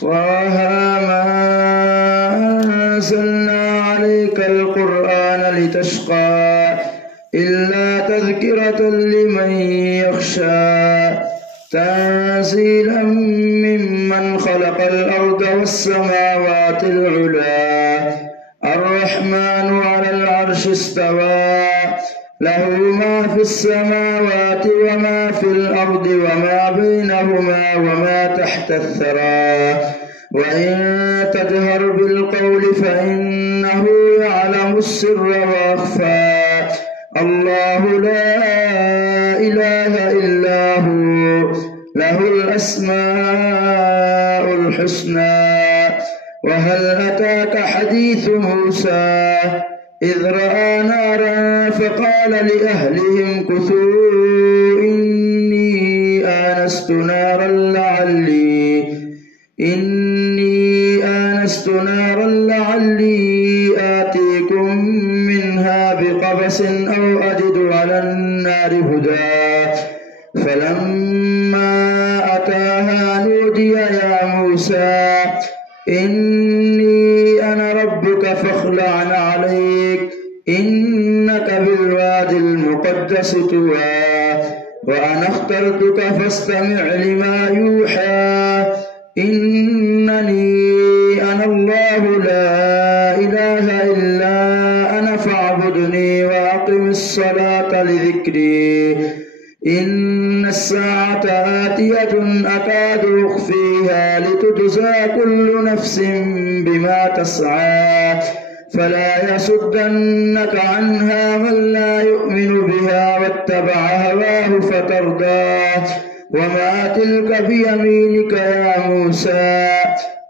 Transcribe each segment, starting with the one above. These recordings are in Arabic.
طه ما أنزلنا عليك القرآن لتشقى إلا تذكرة لمن يخشى تنزيلا ممن خلق الأرض والسماوات العلى الرحمن على العرش استوى له ما في السماوات وما في الأرض وما بينهما وما تحت الثرى وإن تجهر بالقول فإنه يعلم السر وأخفى الله لا إله إلا هو له الأسماء الحسنى وهل أتاك حديث موسى إذ رأى نارا فقال لأهلهم كثوا إني آنست نارا لعلي آتيكم منها بقبس أو أجد على النار هدى فلما أتاها نودي يا موسى إني أنا ربك فاخلع عليك إنك بالوادي المقدس طوى وأنا اخترتك فاستمع لما يوحى إنني أنا الله لا إله إلا أنا فاعبدني وأقم الصلاة لذكري إن الساعة آتية أكاد أخفيها لتجزى كل نفس بما تسعى فلا يصدنك عنها من لا يؤمن بها واتبع هواه فتردى وما تلك بيمينك يا موسى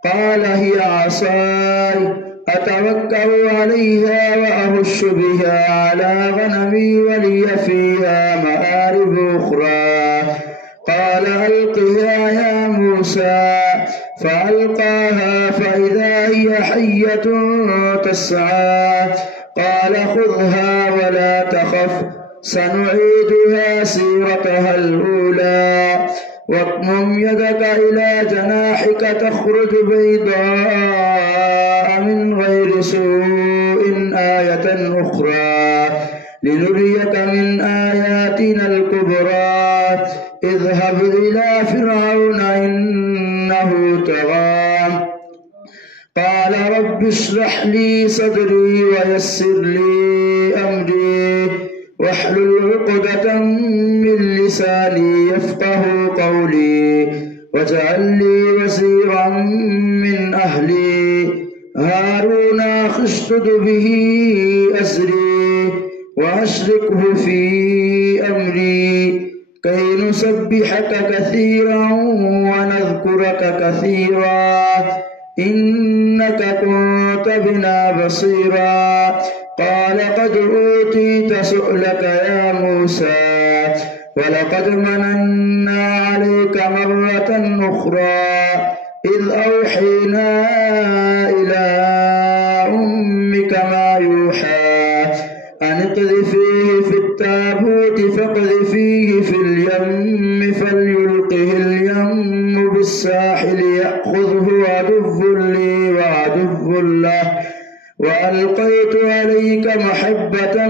قال هي عصاي أتوكل عليها وأهش بها على غنمي ولي فيها مآرب أخرى قال ألقها يا موسى فألقاها فإذا هي حية تسعى قال خذها ولا تخف سنعيدها سيرتها الأولى واضمم يدك إلى جناحك تخرج بيضاء من غير سوء آية أخرى لنريك من آياتنا الكبرى اذهب إلى فرعون إنه طغى قال رب اشرح لي صدري ويسر لي أمري واحلل عقدة من لساني يفقه قولي واجعل لي وزيرا من أهلي هارون أشدد به أزري وأشركه في أمري كي نسبحك كثيرا ونذكرك كثيرا إنك كنت بنا بصيرا قال قد أوتيت سؤلك يا موسى ولقد مننا عليك مرة أخرى إذ أوحينا إلى أمك ما يوحى أن اقذفيه في التابوت فاقذفيه في اليم فليلقه اليم بالساحل يأخذه عدو لي وعدو له وألقيت عليك محبة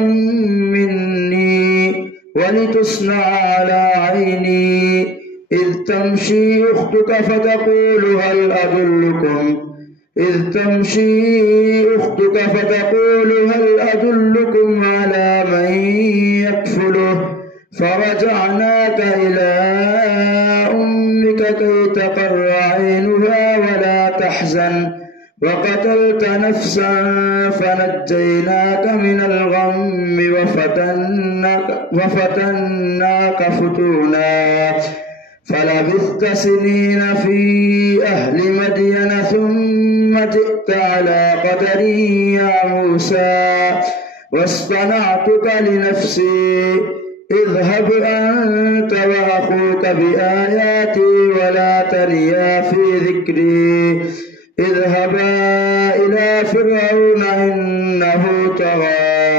مني ولتصنع على عيني إذ تمشي أختك فتقول هل أدلكم على من يكفله فرجعناك إلى أمك كي تقر عينها ولا تحزن وقتلت نفسا فنجيناك من الغم وفتناك فتونا فلبثت سنين في أهل مدين ثم جئت على قدر يا موسى واصطنعتك لنفسي اذهب أنت وأخوك بآياتي ولا تنيا في ذكري اذهبا إلى فرعون إنه طغى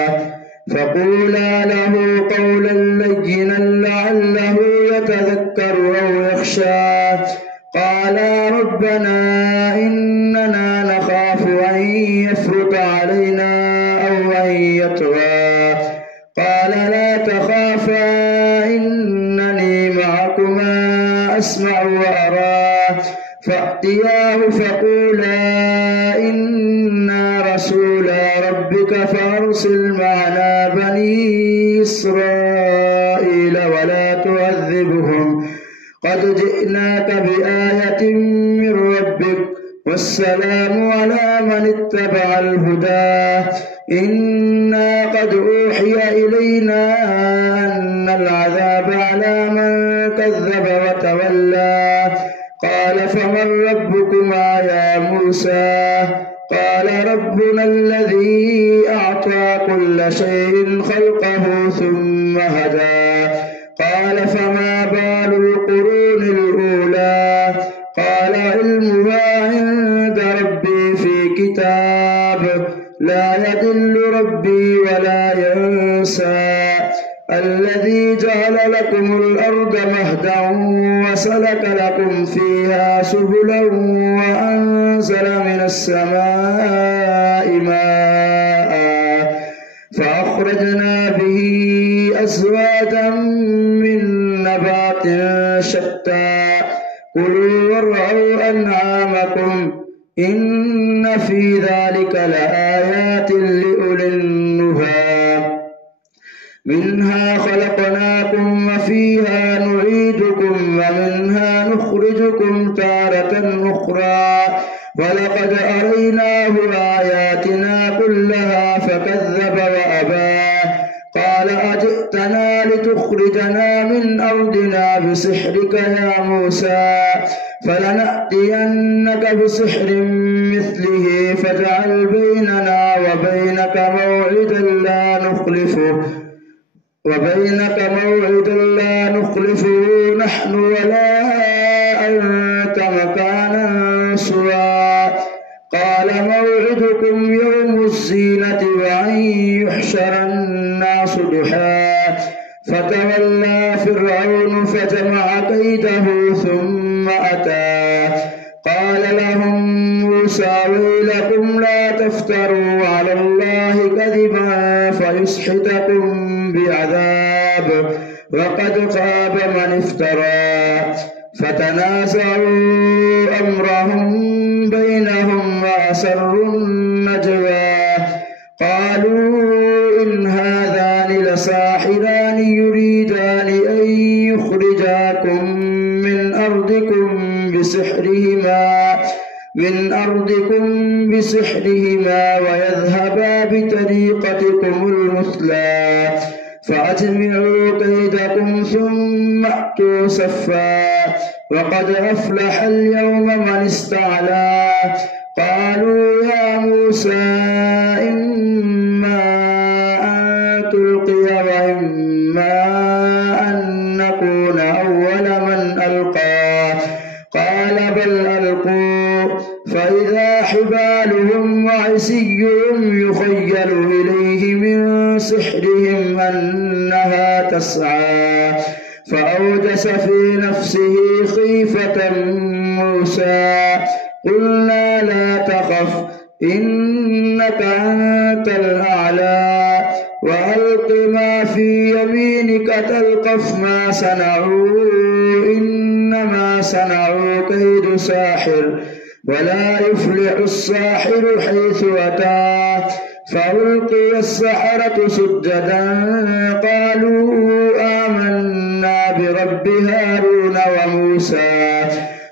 فقولا له قولا لينا لعله يتذكر أو يخشى قالا ربنا ربنا إننا نخاف أن يفرط علينا أو أن يطغى قال لا تخافا إنني معكما أسمع وأرى فأتياه فقولا إنا رسولا ربك فأرسل معنا بني إسرائيل ولا تعذبهم قد جئناك بآية من ربك والسلام على من اتبع الهدى إنا قد أوحي إلينا أن العذاب على من كذب وتولى قال فمن ربكما يا موسى قال ربنا الذي أعطى كل شيء خلقه ثم هدى قال فما بال القرون الأولى قال علمها عند ربي في كتاب لا يضل ربي ولا ينسى الذي جعل لكم الأرض مهدا وسلك لكم فيها سبلا وأنزل من السماء ماء فأخرجنا به أزواجا من نبات شتى كلوا وارعوا أنعامكم إن في ذلك لآيات لأولي النهى منها خلقناكم وفيها نعيدكم ومنها نخرجكم تارة أخرى ولقد أريناه آياتنا كلها فكذب وأبى قال أجئتنا لتخرجنا من أرضنا بسحرك يا موسى فلنأتينك بسحر مثله فاجعل بيننا وبينك موعدا لا نخلفه نحن ولا أنت مكانا سوى قال موعدكم يوم الزينة وأن يحشر الناس ضحى فتولى فرعون فجمع كيده ثم أتى قال لهم موسى ويلكم لا تفتروا على الله كذبا فيسحتكم بعذاب وقد خاب من افترى فتنازعوا أمرهم بينهم وأسروا النجوى قالوا إن هذان لساحران يريدان أن يخرجاكم من أرضكم بسحرهما ويذهبا بطريقتكم المثلى فأجمعوا كيدكم ثم أتوا صفا وقد أفلح اليوم من استعلى قالوا يا موسى إما أن تلقي وإما أن نكون أول من ألقى قال بل ألقوا فإذا حبالهم وعصيهم يخيل إليه من سحرهم أنها تسعى فأوجس في نفسه خيفة موسى قلنا لا تخف إنك أنت الأعلى وألق ما في يمينك تلقف ما صنعوا إنما صنعوا كيد ساحر ولا يفلح الساحر حيث أتى فألقي السحرة سجدا قالوا آمنا برب هارون وموسى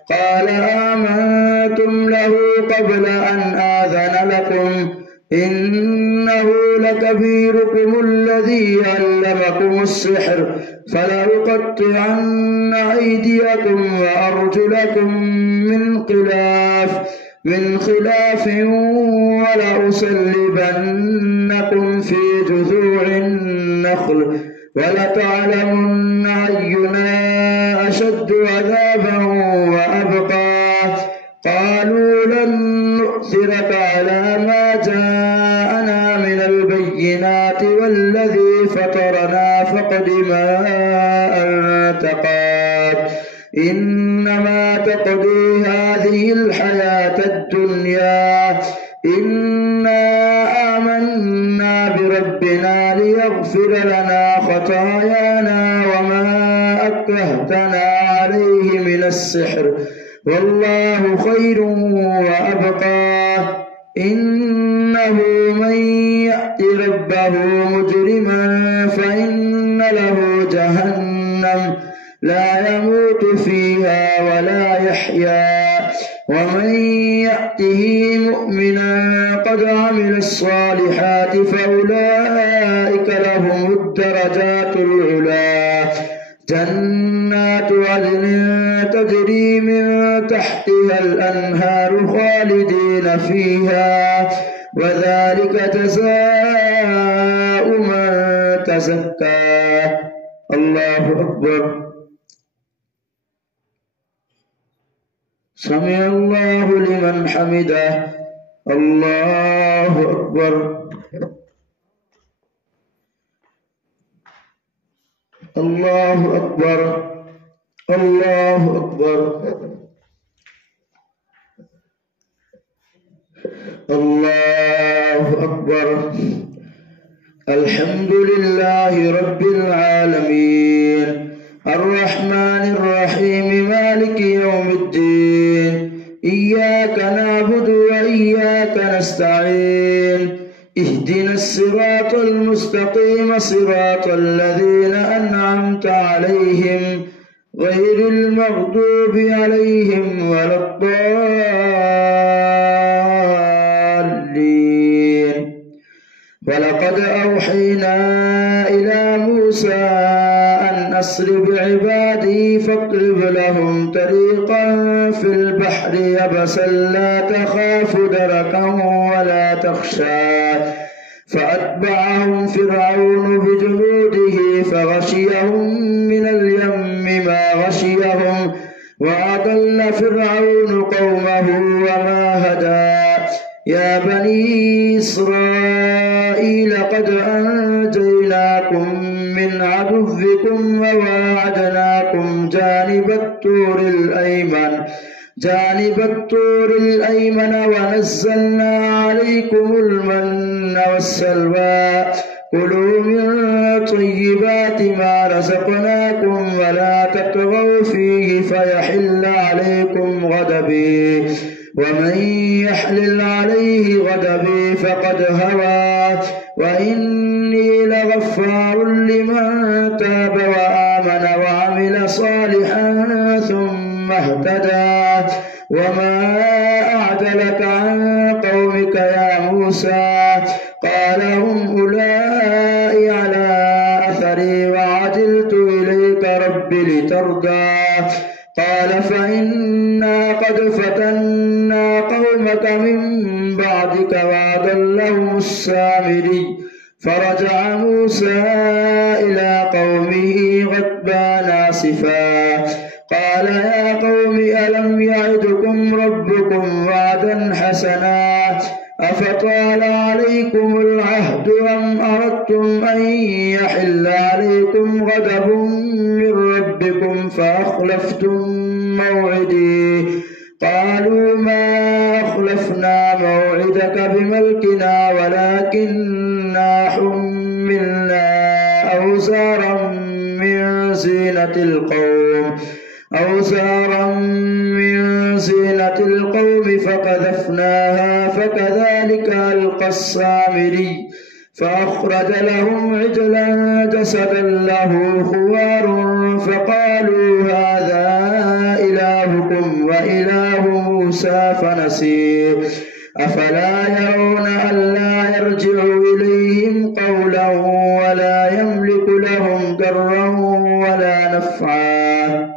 قال آمنتم له قبل أن آذن لكم إنه لكبيركم الذي علمكم السحر فلأقطعن أيديكم وأرجلكم من خلاف ولأصلبنكم في جذوع النخل ولتعلمن أينا أشد عذابا وأبقى قالوا لن نؤثرك على ما جاءنا من البينات والذي فطرنا فاقض ما أنت قاض إنما تقضي هذه هذه الحياة الدنيا إنا آمنا بربنا ليغفر لنا خطايانا وما أكرهتنا عليه من السحر والله خير وأبقى إنه من يأت ربه مجرما فإن له جهنم لا يموت فيها ولا يحيا ومن يأته مؤمنا قد عمل الصالحات فأولئك لهم الدرجات العلى جنات عدن تجري من تحتها الأنهار خالدين فيها وذلك جزاء من تزكى. الله أكبر. سمع الله لمن حمده. الله أكبر. الله أكبر. الله أكبر. الله أكبر. الحمد لله رب العالمين الرحمن الرحيم مالك يوم الدين إياك نعبد وإياك نستعين اهدنا الصراط المستقيم صراط الذين أنعمت عليهم غير المغضوب عليهم ولا الضالين. ولقد أوحينا إلى موسى أن أسر بعبادي فاضرب لهم طريقا في البحر يبسا لا تخاف دركا ولا تخشى فأتبعهم فرعون بجنوده فغشيهم من اليم ما غشيهم وأضل فرعون قومه وما هدى. يا بني إسرائيل قد أنجيناكم من عدوكم وواعدناكم جانب الطور الأيمن ونزلنا عليكم المن والسلوى كلوا من طيبات ما رزقناكم ولا تطغوا فيه فيحل عليكم غضبي ومن يحلل عليه غضبي فقد هوى وإني لغفار لمن تاب وآمن وعمل صالحا ثم اهتدى. وما أعدلك عن قومك يا موسى قال هم أولئك على أثري وعجلت إليك رب لترضى. قال فإنا قد فتنا قومك من بعدك وأضلهم السامري. فرجع موسى إلى قومه غضبان آسفا قال يا قوم ألم يعدكم ربكم وعدا حسنا أفطال عليكم العهد أم أردتم أن يحل عليكم غضب من ربكم فأخلفتم موعدي. قالوا ما أخلفنا موعدك بملكنا ولكننا حملنا أوزارا من زينة القوم فقذفناها فكذلك ألقى السامري. فأخرج لهم عجلا جسدا له خوار فقالوا هذا إلهكم وإله موسى فنسي. أفلا يرون ألا يرجع إليهم قولا ولا يملك لهم ضرا ولا نفعا.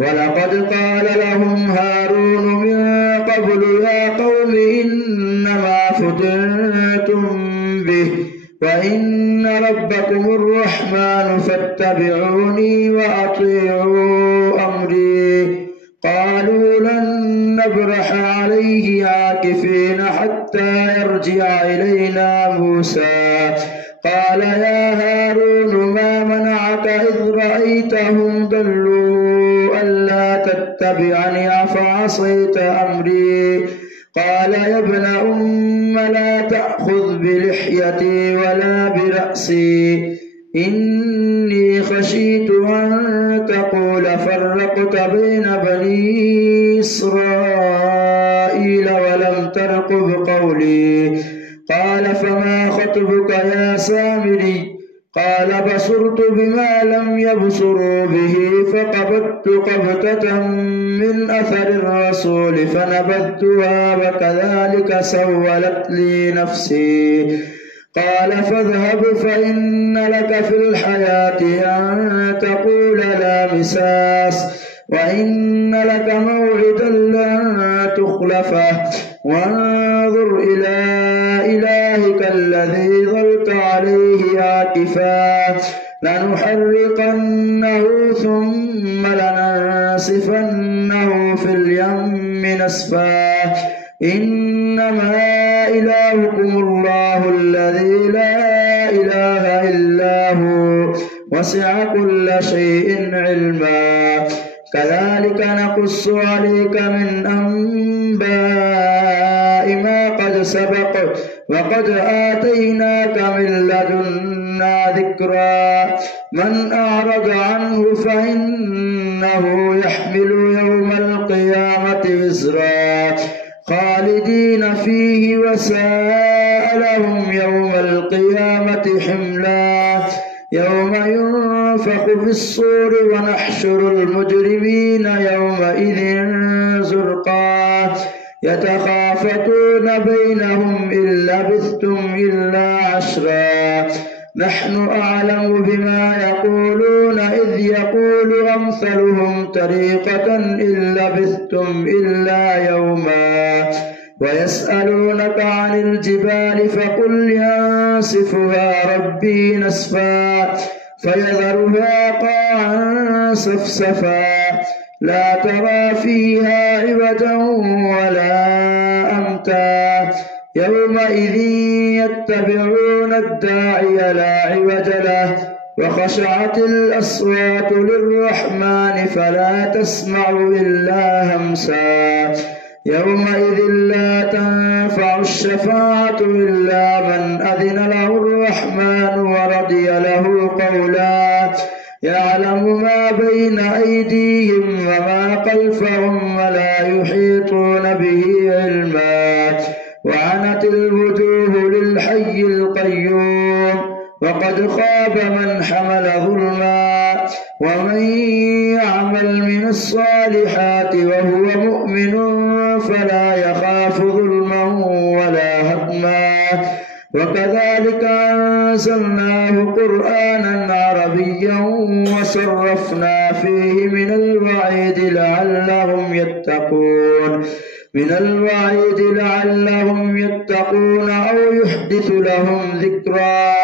ولقد قال لهم هارون من قبل يا قوم إنما فتنتم به وإن ربكم الرحمن فاتبعوني وأطيعوا أمري. قالوا لن نبرح عليه عاكفين حتى يرجع إلينا موسى. قال يا هارون ما منعك إذ رأيتهم ضلوا ألا تتبعني أفعصيت أمري. قال يا ابن أم لا تأخذ بلحيتي ولا برأسي، إني خشيت أن تقول فرقت بين بني إسرائيل ولم ترقب قولي. قال فما خطبك يا سامري؟ قال بصرت بما لم يبصروا به فقبضت قبضة من أثر الرسول فنبذتها وكذلك سولت لي نفسي. قال فاذهب فإن لك في الحياة أن تقول لا مساس، وإن لك موعدا لن تخلفه، وانظر إلى إلهك الذي ظلت عليه عاكفا، لنحرقنه ثم لننسفنه في اليم نسفا. إنما إلهكم الله الذي لا إله إلا هو وسع كل شيء علما. كذلك نقص عليك من أنباء ما قد سبق وقد آتيناك من لدنا ذكرا. من أعرض عنه فإنه يحمل يوم القيامة وزرا خالدين فيه وساء لهم يوم القيامة حملا. يوم ينفخ في الصور ونحشر المجرمين يومئذ زرقا يتخافتون بينهم إن لبثتم إلا عشرا. نحن أعلم بما يقولون إذ يقول أمثلهم طريقة إن لبثتم إلا يوما. ويسألونك عن الجبال فقل ينسفها ربي نسفا فيذرها قاعا صفصفا لا ترى فيها عوجا ولا أمتا. يومئذ يتبعون الداعي لا عوج له وخشعت الأصوات للرحمن فلا تسمع إلا همسا. يومئذ لا تنفع الشفاعة إلا من أذن له الرحمن ورضي له قولا. يعلم ما بين أيديهم وما خلفهم ولا يحيطون به علما. وعنت الوجوه للحي القيوم وقد خاب من حمل ظلما. ومن يعمل من الصالحات وهو مؤمن فلا يخاف ظلما ولا هضما. وكذلك أنزلناه قرآنا عربيا وصرفنا فيه من الوعيد لعلهم يتقون أو يحدث لهم ذكرا.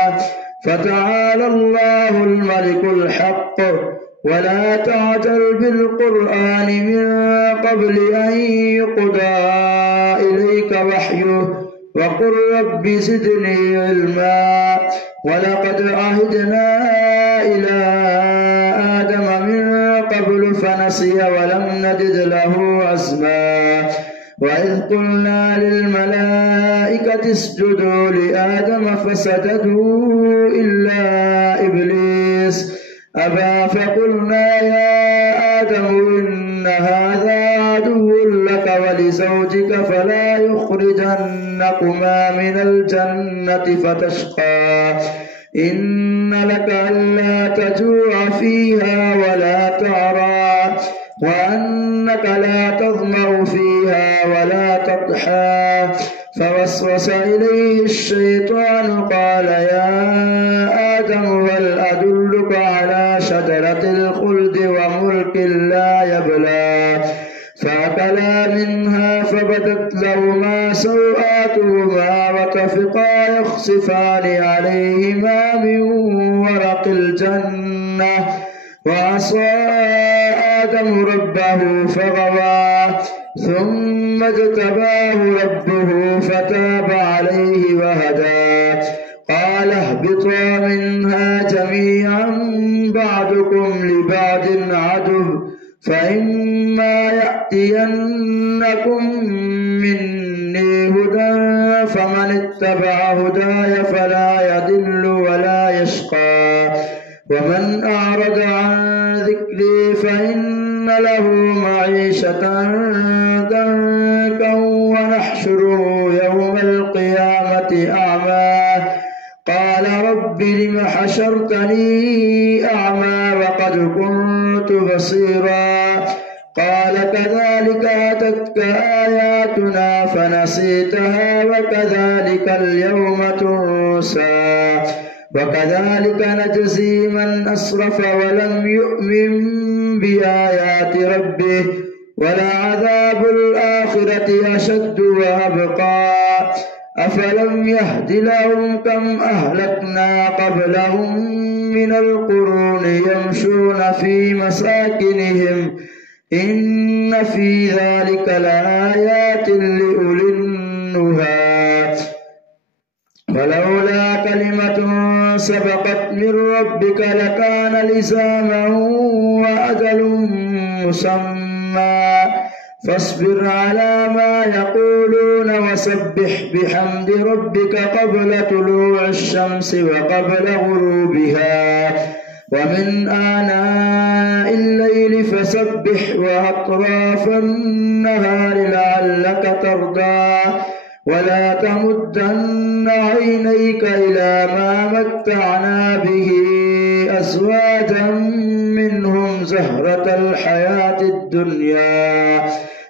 فتعالى الله الملك الحق ولا تعجل بالقرآن من قبل أن يقضى إليك وحيه وقل رب زدني علما. ولقد عهدنا إلى آدم من قبل فنسي ولم نجد له عزما. وإذ قلنا للملائكة اسجدوا لآدم فسجدوا إلا إبليس أبى فقلنا يا آدم إن هذا عدو لك ولزوجك فلا يخرجنكما من الجنة فتشقى. إن لك ألا تجوع فيها ولا تعرى وأنك لا تظمأ فيها ولا تضحى. فوسوس إليه الشيطان قال يا آدم هل أدلك على شجرة الخلد وملك لا يبلى. فأكلا منها فبدت لهما سوآتهما وطفقا يخصفان عليهما من ورق الجنة. وعصى آدم ربه فغوى ثم اجتباه ربه فتاب عليه وهدى. قال اهبطا منها جميعا بعضكم لبعض عدو فإما يأتينكم مني هدى فمن اتبع هداي فلا يضل ولا يشقى ومن أعرض عن ذكري فإن له معيشة ضنكا ونحشره يوم القيامة أعمى قال رب لم حشرتني أعمى وقد كنت بصيرا قال كذلك أتتك آياتنا فنسيتها وكذلك اليوم تنسى وكذلك نجزي من أسرف ولم يؤمن بآيات ربه ولعذاب الآخرة أشد وأبقى أفلم يهد لهم كم أهلكنا قبلهم من القرون يمشون في مساكنهم إن في ذلك لآيات لأولي النهى ولولا كلمة سبقت من ربك لكان لزاما وأجل مسمى فاصبر على ما يقولون وسبح بحمد ربك قبل طلوع الشمس وقبل غروبها ومن آناء الليل فسبح وأطراف النهار لعلك ترضى ولا تمدن عينيك إلى ما متعنا به أزواجا منهم زهرة الحياة الدنيا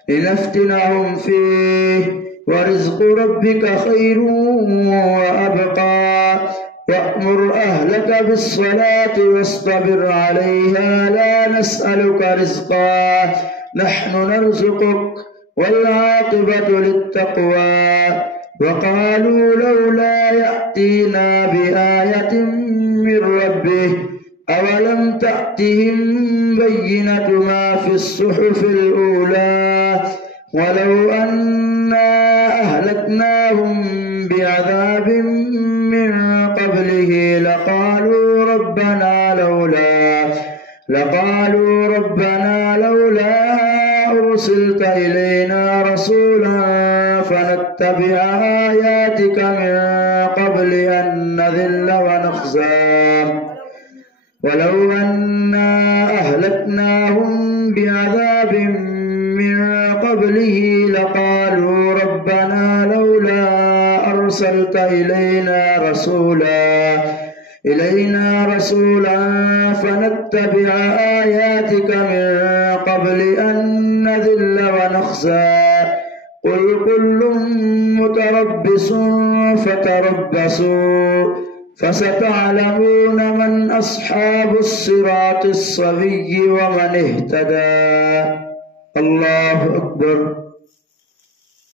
لنفتنهم فيه ورزق ربك خير وأبقى وأمر أهلك بالصلاة واصطبر عليها لا نسألك رزقا نحن نرزقك والعاقبة للتقوى وقالوا لولا يأتينا بآية من ربه أولم تأتهم بينة ما في الصحف الأولى ولو أنا أهلكناهم بعذاب من قبله لقالوا ربنا لولا أرسلت إلينا رسولا فنتبع آياتك من قبل أن نذل ونخزى ولو أنا أهلكناهم بعذاب من قبله لقالوا ربنا لولا أرسلت إلينا رسولا فنتبع آياتك من قبل أن نذل ونخزى قل كل متربص فتربصوا فستعلمون من أصحاب الصراط السوي ومن اهتدى الله أكبر.